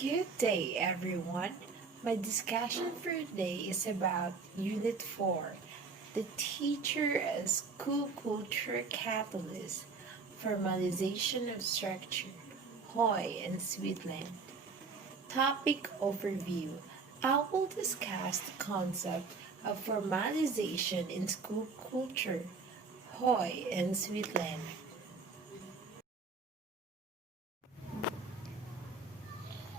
Good day, everyone. My discussion for today is about Unit 4, the teacher as school culture catalyst, formalization of structure, Hoy and Sweetland. Topic overview. I will discuss the concept of formalization in school culture, Hoy and Sweetland.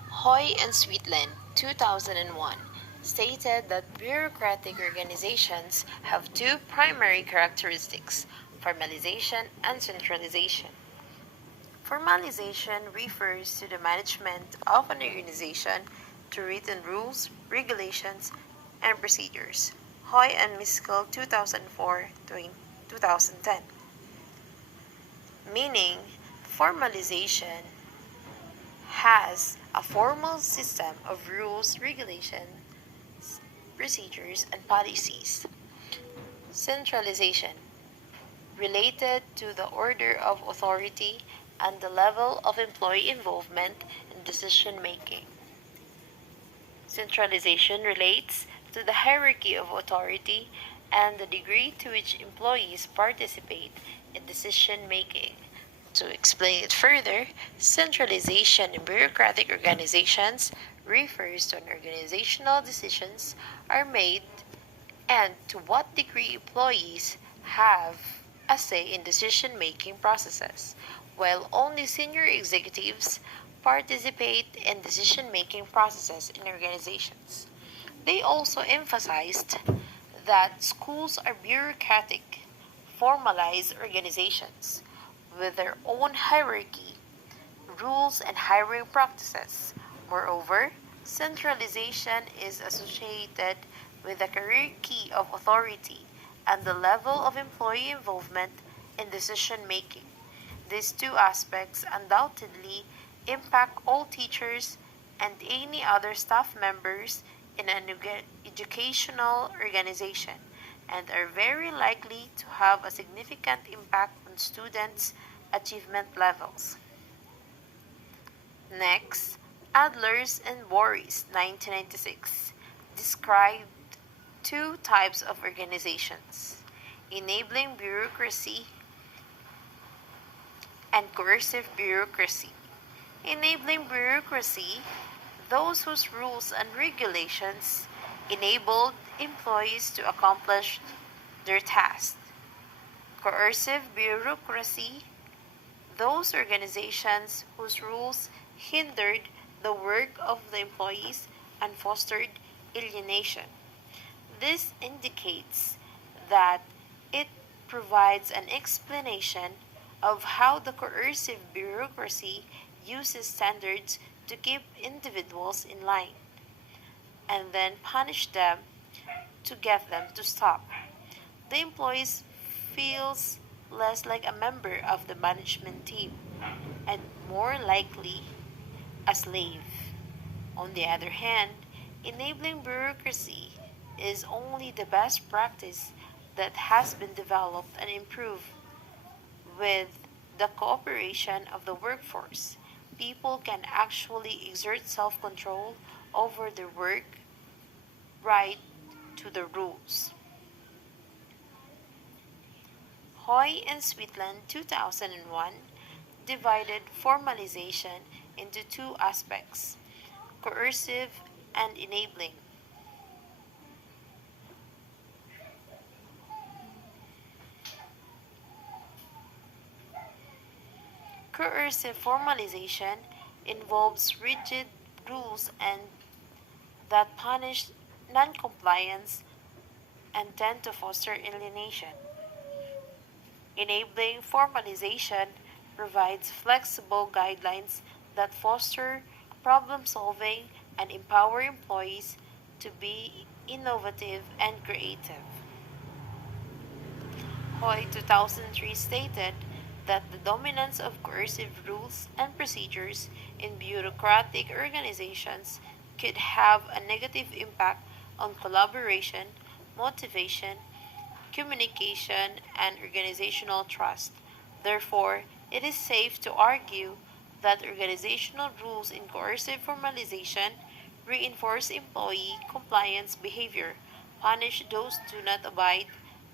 Hoy and Sweetland, 2001, stated that bureaucratic organizations have two primary characteristics: formalization and centralization. Formalization refers to the management of an organization through written rules, regulations, and procedures. Hoy and Miskell, 2004 2010. Meaning, formalization has a formal system of rules, regulations, procedures, and policies. Centralization, related to the order of authority and the level of employee involvement in decision making. Centralization relates to the hierarchy of authority and the degree to which employees participate in decision making. To explain it further, centralization in bureaucratic organizations refers to an organizational decisions are made and to what degree employees have a say in decision making processes, while only senior executives participate in decision making processes in organizations. They also emphasized that schools are bureaucratic, formalized organizations with their own hierarchy, rules, and hiring practices. Moreover, centralization is associated with the hierarchy of authority and the level of employee involvement in decision making. These two aspects undoubtedly impact all teachers and any other staff members in an educational organization and are very likely to have a significant impact on students' achievement levels. Next, Adler's and Boris, 1996, described two types of organizations: enabling bureaucracy and coercive bureaucracy. Enabling bureaucracy, those whose rules and regulations enabled employees to accomplish their tasks. Coercive bureaucracy, those organizations whose rules hindered the work of the employees and fostered alienation. This indicates that it provides an explanation of how the coercive bureaucracy uses standards to keep individuals in line and then punish them to get them to stop. The employees feels less like a member of the management team and more likely a slave. On the other hand, enabling bureaucracy is only the best practice that has been developed and improved with the cooperation of the workforce. People can actually exert self control over their work right to the rules. Hoy and Sweetland, 2001, divided formalization into two aspects: coercive and enabling. Coercive formalization involves rigid rules and that punish noncompliance and tend to foster alienation. Enabling formalization provides flexible guidelines that foster problem solving and empower employees to be innovative and creative. Hoy 2003 stated that the dominance of coercive rules and procedures in bureaucratic organizations could have a negative impact on collaboration, motivation, communication, and organizational trust. Therefore, it is safe to argue that organizational rules in coercive formalization reinforce employee compliance behavior, punish those who do not abide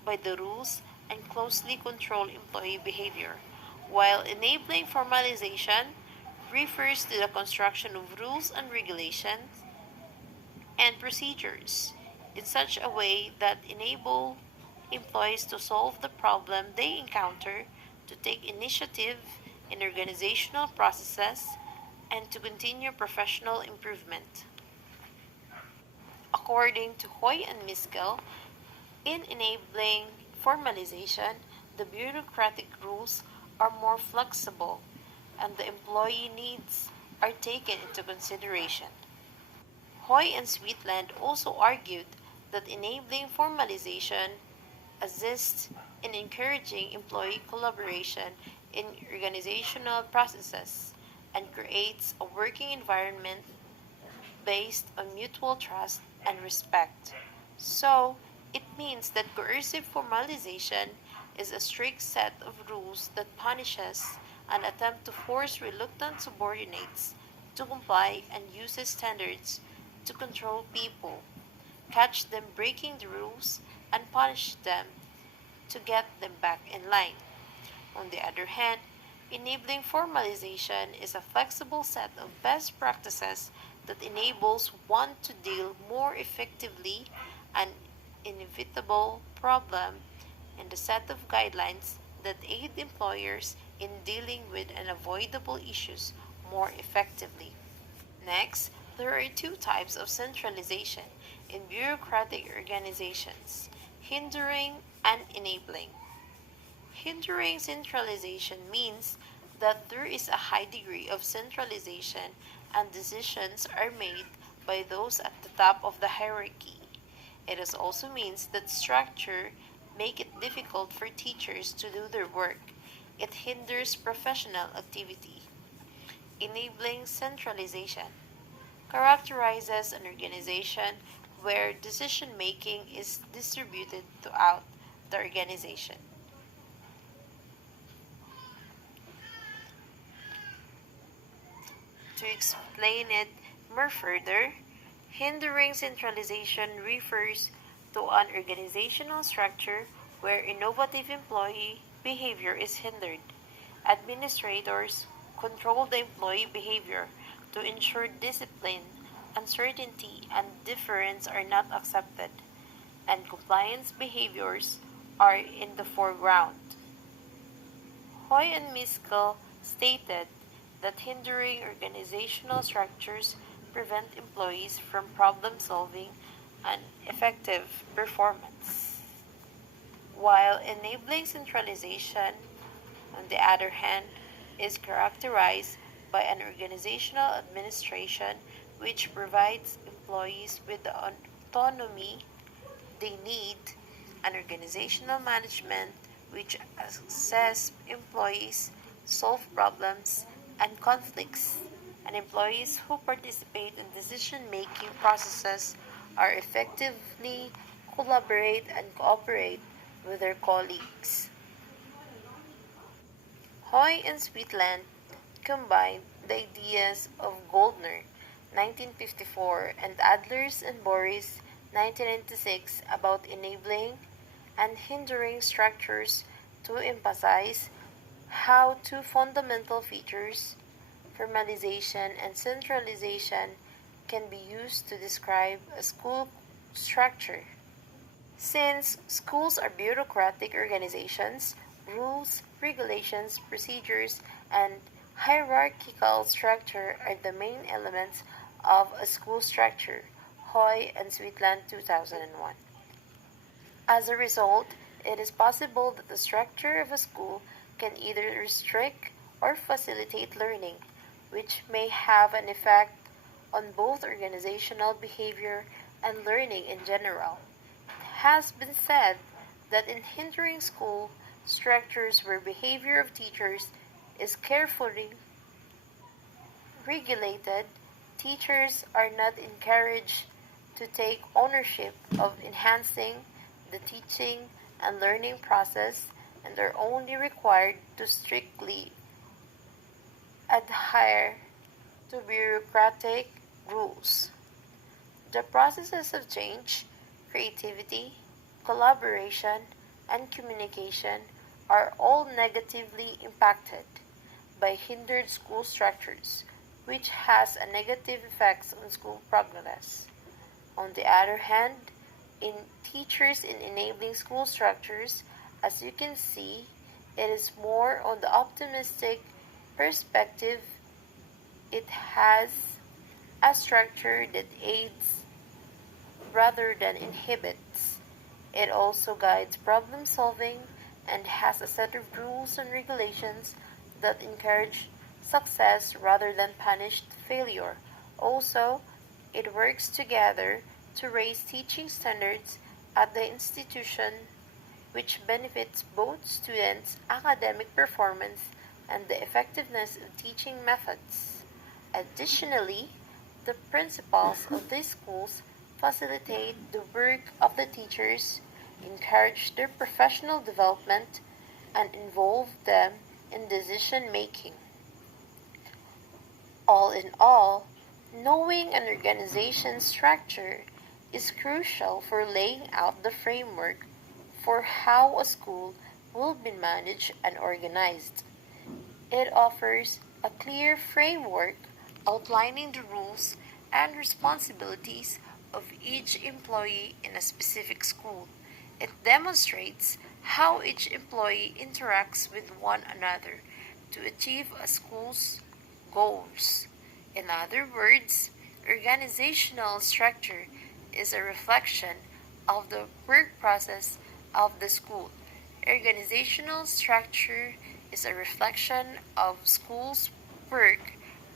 by the rules, and closely control employee behavior, while enabling formalization refers to the construction of rules and regulations and procedures in such a way that enable employees to solve the problem they encounter, to take initiative in organizational processes, and to continue professional improvement. According to Hoy and Miskel, in enabling formalization, the bureaucratic rules are more flexible and the employee needs are taken into consideration. Hoy and Sweetland also argued that enabling formalization assists in encouraging employee collaboration in organizational processes and creates a working environment based on mutual trust and respect. So, it means that coercive formalization is a strict set of rules that punishes an attempt to force reluctant subordinates to comply and uses standards to control people, catch them breaking the rules, and punish them to get them back in line. On the other hand, enabling formalization is a flexible set of best practices that enables one to deal more effectively an inevitable problem and a set of guidelines that aid employers in dealing with unavoidable issues more effectively. Next, there are two types of centralization in bureaucratic organizations: hindering and enabling. Hindering centralization means that there is a high degree of centralization and decisions are made by those at the top of the hierarchy. It also means that structure make it difficult for teachers to do their work. It hinders professional activity. Enabling centralization characterizes an organization where decision making is distributed throughout the organization. To explain it more further, hindering centralization refers to an organizational structure where innovative employee behavior is hindered. Administrators control the employee behavior to ensure discipline, uncertainty, and difference are not accepted, and compliance behaviors are in the foreground. Hoy and Miskell stated that hindering organizational structures prevent employees from problem solving and effective performance, while enabling centralization, on the other hand, is characterized by an organizational administration which provides employees with the autonomy they need, an organizational management which assess employees, solve problems and conflicts, and employees who participate in decision-making processes are effectively collaborate and cooperate with their colleagues. Hoy and Sweetland combined the ideas of Goldner 1954 and Adlers and Boris 1996 about enabling and hindering structures to emphasize how two fundamental features, formalization and centralization, can be used to describe a school structure. Since schools are bureaucratic organizations, rules, regulations, procedures, and hierarchical structure are the main elements of a school structure. Hoy and Sweetland 2001. As a result, it is possible that the structure of a school can either restrict or facilitate learning, which may have an effect on both organizational behavior and learning in general. It has been said that in hindering school structures where behavior of teachers is carefully regulated, teachers are not encouraged to take ownership of enhancing the teaching and learning process and are only required to strictly adhere to bureaucratic rules. The processes of change, creativity, collaboration, and communication are all negatively impacted by hindered school structures, which has a negative effects on school progress. On the other hand, in teachers in enabling school structures, as you can see, it is more on the optimistic perspective. It has a structure that aids rather than inhibits. It also guides problem solving and has a set of rules and regulations that encourage success rather than punish failure. Also, it works together to raise teaching standards at the institution, which benefits both students' academic performance and the effectiveness of teaching methods. Additionally, the principals of these schools facilitate the work of the teachers, encourage their professional development, and involve them in decision making. All in all, knowing an organization's structure is crucial for laying out the framework for how a school will be managed and organized. It offers a clear framework outlining the rules and responsibilities of each employee in a specific school. It demonstrates how each employee interacts with one another to achieve a school's goals. In other words, organizational structure is a reflection of the work process of the school. Organizational structure is a reflection of school's work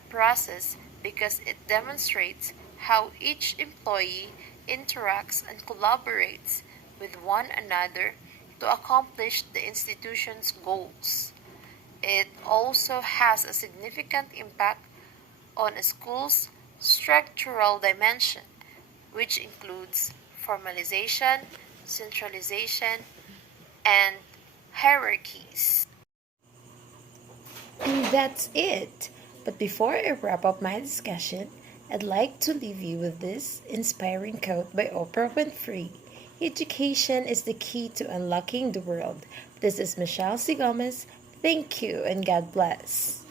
process because it demonstrates how each employee interacts and collaborates with one another to accomplish the institution's goals. It also has a significant impact on a school's structural dimension, which includes formalization, centralization, and hierarchies. And that's it. But before I wrap up my discussion, I'd like to leave you with this inspiring quote by Oprah Winfrey. Education is the key to unlocking the world. This is Michelle C. Gomez. Thank you and God bless.